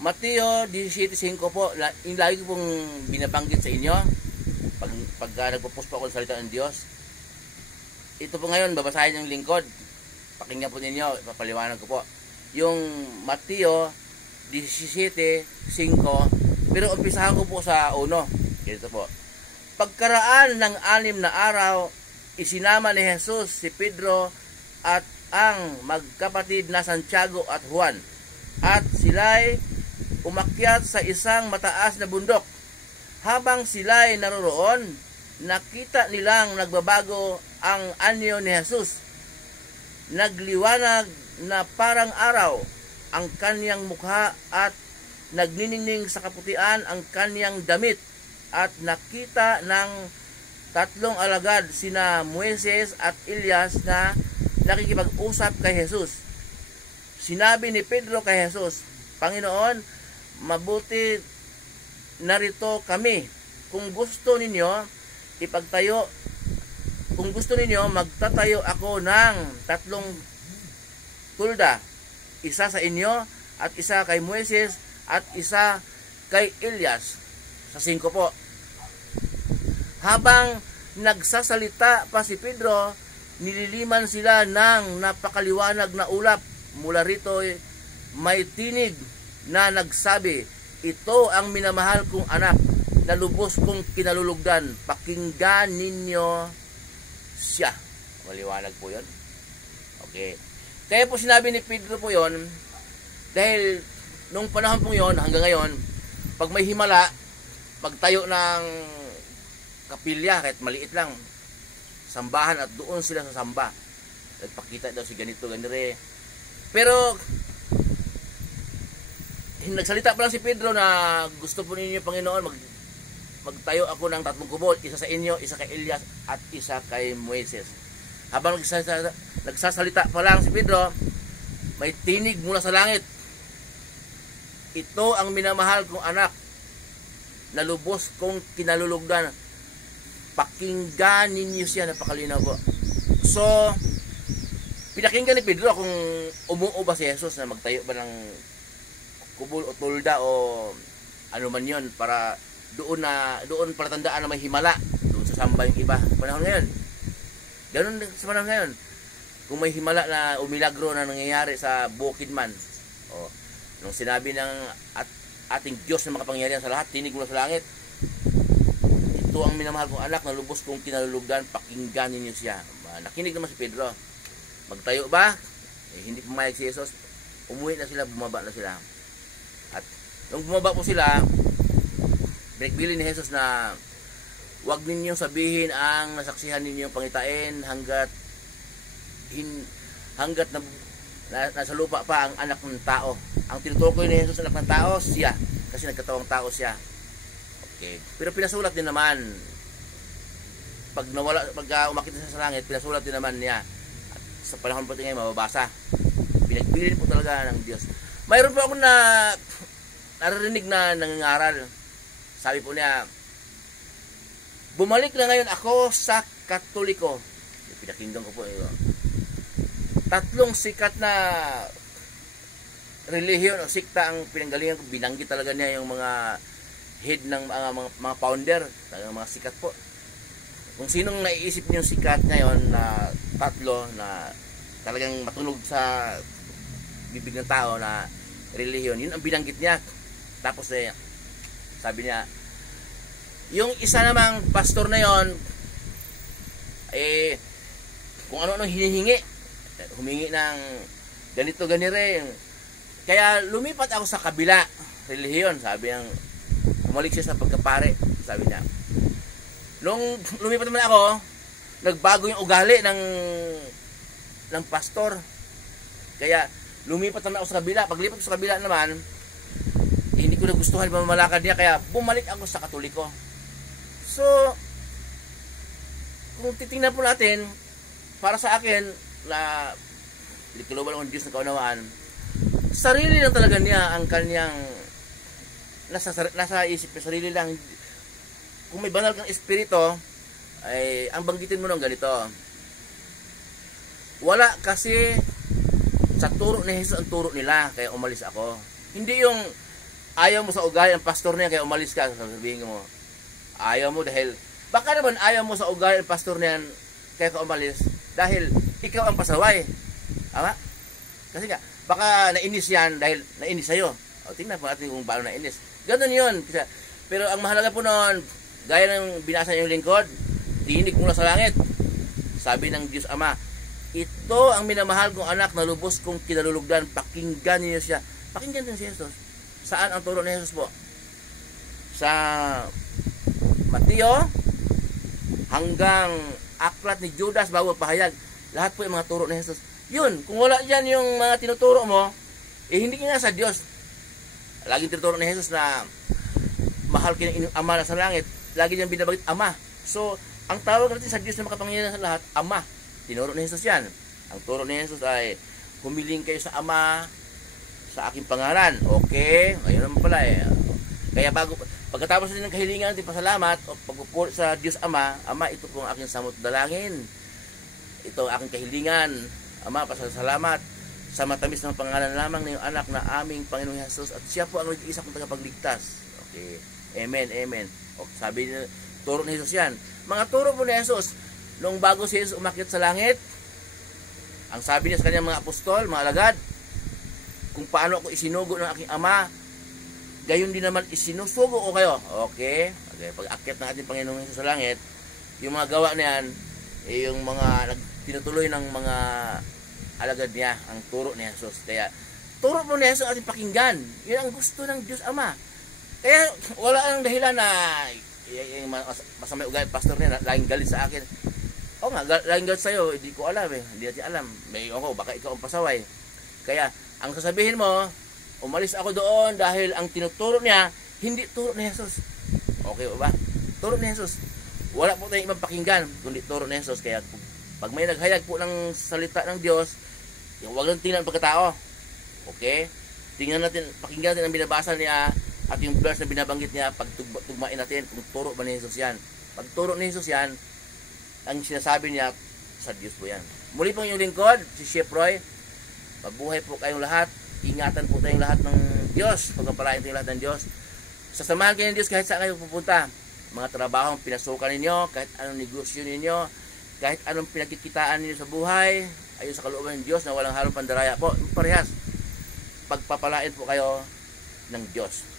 Mateo 17:5 po, yung lagi ko pong binabanggit sa inyo pag nagpo-post po ako ng salita ng Diyos. Ito po ngayon, babasahin yung lingkod. Pakinggan po ninyo, ipapaliwanag ko po. Yung Mateo 17:5, pero umpisahan ko po sa 1. Ganito po. Pagkaraan ng 6 na araw, isinama ni Jesus si Pedro at ang magkapatid na Santiago at Juan, at sila'y umakyat sa isang mataas na bundok. Habang sila'y naroroon, nakita nilang nagbabago ang anyo ni Jesus. Nagliwanag na parang araw ang kanyang mukha at nagniningning sa kaputian ang kanyang damit, at nakita ng 3 alagad sina Moises at Elias na nakikipag-usap kay Jesus. Sinabi ni Pedro kay Jesus, Panginoon, mabuti narito kami. Kung gusto ninyo ipagtayo, kung gusto ninyo magtatayo ako ng 3 tulda, isa sa inyo at isa kay Moises at isa kay Elias. Sa 5 po. Habang nagsasalita pa si Pedro, nililiman sila ng napakaliwanag na ulap. Mula rito may tinig na nagsabi, ito ang minamahal kong anak na lubos kong kinalulugdan. Pakinggan ninyo siya. Maliwanag po yun. Okay. Kaya po sinabi ni Pedro po yun, dahil nung panahon po yun, hanggang ngayon, pag may himala, magtayo ng kapilya, kahit maliit lang, sambahan, at doon sila sa samba. Nagpakita daw si ganito, ganire. Pero nagsalita pa lang si Pedro na gusto po ninyo, Panginoon, magtayo ako ng 3 kubo, isa sa inyo, isa kay Elias at isa kay Moises. Habang nagsasalita pa lang si Pedro, may tinig mula sa langit, ito ang minamahal kong anak na lubos kong kinalulugdan. Pakinggan ninyo siya. Napakalinaw po. So pinakinggan ni Pedro kung umuo ba si Jesus na magtayo ba ng kubol o tulda o ano man yun, para doon para tandaan na may himala doon sa samba yung iba. Panahon ngayon, ganun sa panahon ngayon, kung may himala na umilagro na nangyayari sa bukid man, o nung sinabi ng ating Diyos na makapangyarihan sa lahat, tinig mula sa langit, ito ang minamahal kong anak na lubos kong kinalulugdan, pakinggan ninyo siya. Nakinig naman si Pedro. Magtayo ba? Hindi pumayag si Jesus. Umuwi na sila, bumaba na sila. At nung bumaba po sila, binigbilin ni Jesus na huwag ninyong sabihin ang nasaksihan ninyong pangitain hanggat nasa lupa pa ang anak ng tao. Ang tinutukoy ni Jesus anak ng tao, siya. Kasi nagkatawang tao siya. Okay. Pero pinasulat din naman, pag umakit siya sa langit, pinasulat din naman niya. At sa panahon po ngayon, mababasa. Pinagbilin po talaga ng Diyos. Mayroon po ako na naririnig na nangangaral. Sabi po niya, bumalik na ngayon ako sa Katoliko. Pinakinggan ko po. 3 sikat na relihiyon o sikta ang pinanggalingan ko. Binanggit talaga niya yung mga head ng mga founder, mga sikat po. Kung sinong naiisip niyo sikat ngayon na 3 na talagang matunog sa bibig ng tao na relihiyon, yun ang binanggit niya. Tapos sabi niya, yung isa namang pastor na yon, kung ano-ano hinihingi, humingi ng ganito ganire. Kaya lumipat ako sa kabila relihiyon, sabi niyang, umalik siya sa pagkapare, sabi niya. Nung lumipat naman ako, nagbago yung ugali ng pastor. Kaya lumipat naman ako sa kabila. Paglipat ko sa kabila naman, hindi ko nagustuhan yung pamamalakad niya, kaya bumalik ako sa Katoliko. So kung titingnan po natin, para sa akin na likuluban ng Diyos na kaunawaan, sarili lang talaga niya ang kanyang nasa isip niya, sarili lang. Kung may banal kang espiritu, ay ang banggitin mo ng ganito, wala kasi sa turo ni Jesus ang turo nila, kaya umalis ako. Hindi yung ayaw mo sa ugali ang pastor niya kaya umalis ka, sabihin mo, ayaw mo dahil, baka naman ayaw mo sa ugali ang pastor niyan kaya ka umalis, dahil ikaw ang pasaway. Tama? Kasi nga, baka nainis yan dahil nainis sa'yo. O, tingnan po natin kung paano nainis. Ganun yun. Pero ang mahalaga po noon, gaya ng binasa yung lingkod, tinig mula sa langit. Sabi ng Diyos Ama, ito ang minamahal kong anak na lubos kong kinalulugdan, pakinggan niyo siya. Pakinggan din si Jesus. Saan ang turo ni Jesus po? Sa Mateo hanggang aklat ni Judas bago pahayag. Lahat po yung mga turo ni Jesus. Yun, kung wala dyan yung mga tinuturo mo, hindi ka nga sa Diyos. Laging tinuturo ni Jesus na mahal ka ng Ama na sa langit. Lagi niyang binabagit Ama. So, ang tawag natin sa Diyos na makapangyarihan sa lahat, Ama. Tinuro ni Jesus yan. Ang turo ni Jesus ay, humiling kayo sa Ama sa aking pangalan. Okay, ayun naman pala eh. Kaya pagkatapos din ng kahilingan natin pasalamat o pagpupuri sa Diyos Ama, Ama, ito po ang aking samot dalangin. Ito ang aking kahilingan. Ama, pasasalamat sa matamis ng pangalan lamang ng anak na aming Panginoong Jesus at siya po ang nag-iisa kong tagapagligtas. Okay. Amen, amen. O, sabi niya, turo ni Jesus yan. Mga turo po ni Jesus, noong bago si Jesus umakyat sa langit, ang sabi niya sa kanyang mga apostol, mga alagad, kung paano ako isinugo ng aking Ama, gayon din naman isinusugo ko kayo. Okay? Okay, pag akyat ng ating Panginoong Jesus sa langit, yung mga gawa na yan, yung mga tinutuloy ng mga alagad niya, ang turo ni Jesus. Kaya, turo mo ni Jesus ating pakinggan. Yun ang gusto ng Diyos Ama. Kaya, wala ang dahilan na yung masama ugali, pastor niya, laging galit sa akin. O nga, laging galit sa'yo, hindi ko alam eh. Hindi natin alam. May ako, baka ikaw ang pasaway. Kaya, ang sasabihin mo, umalis ako doon dahil ang tinuturo niya, hindi turo ni Jesus. Okay ba? Turo ni Jesus. Wala po tayong ibang pakinggan, kundi turo ni Jesus. Kaya, pag may naghayag po ng salita ng Diyos, huwag lang tingnan ang pagkatao. Okay? Tingnan natin, pakinggan natin ang binabasa niya at yung verse na binabanggit niya, pagtugmain natin kung turo ba ni Jesus yan. Pag turo ni Jesus yan, ang sinasabi niya sa Diyos po yan. Muli po yung lingkod, si Chef Roy. Mabuhay po kayong lahat. Ingatan po tayong lahat ng Diyos. Pagpapalain tayong lahat ng Diyos. Sasamahan kayo ng Diyos kahit saan kayo pupunta. Mga trabahong pinasukan ninyo, kahit anong negosyo ninyo, kahit anong pinagkikitaan ninyo sa buhay, ayon sa kalooban ng Diyos na walang halong pandaraya po, parehas. Pagpapalain po kayo ng Diyos.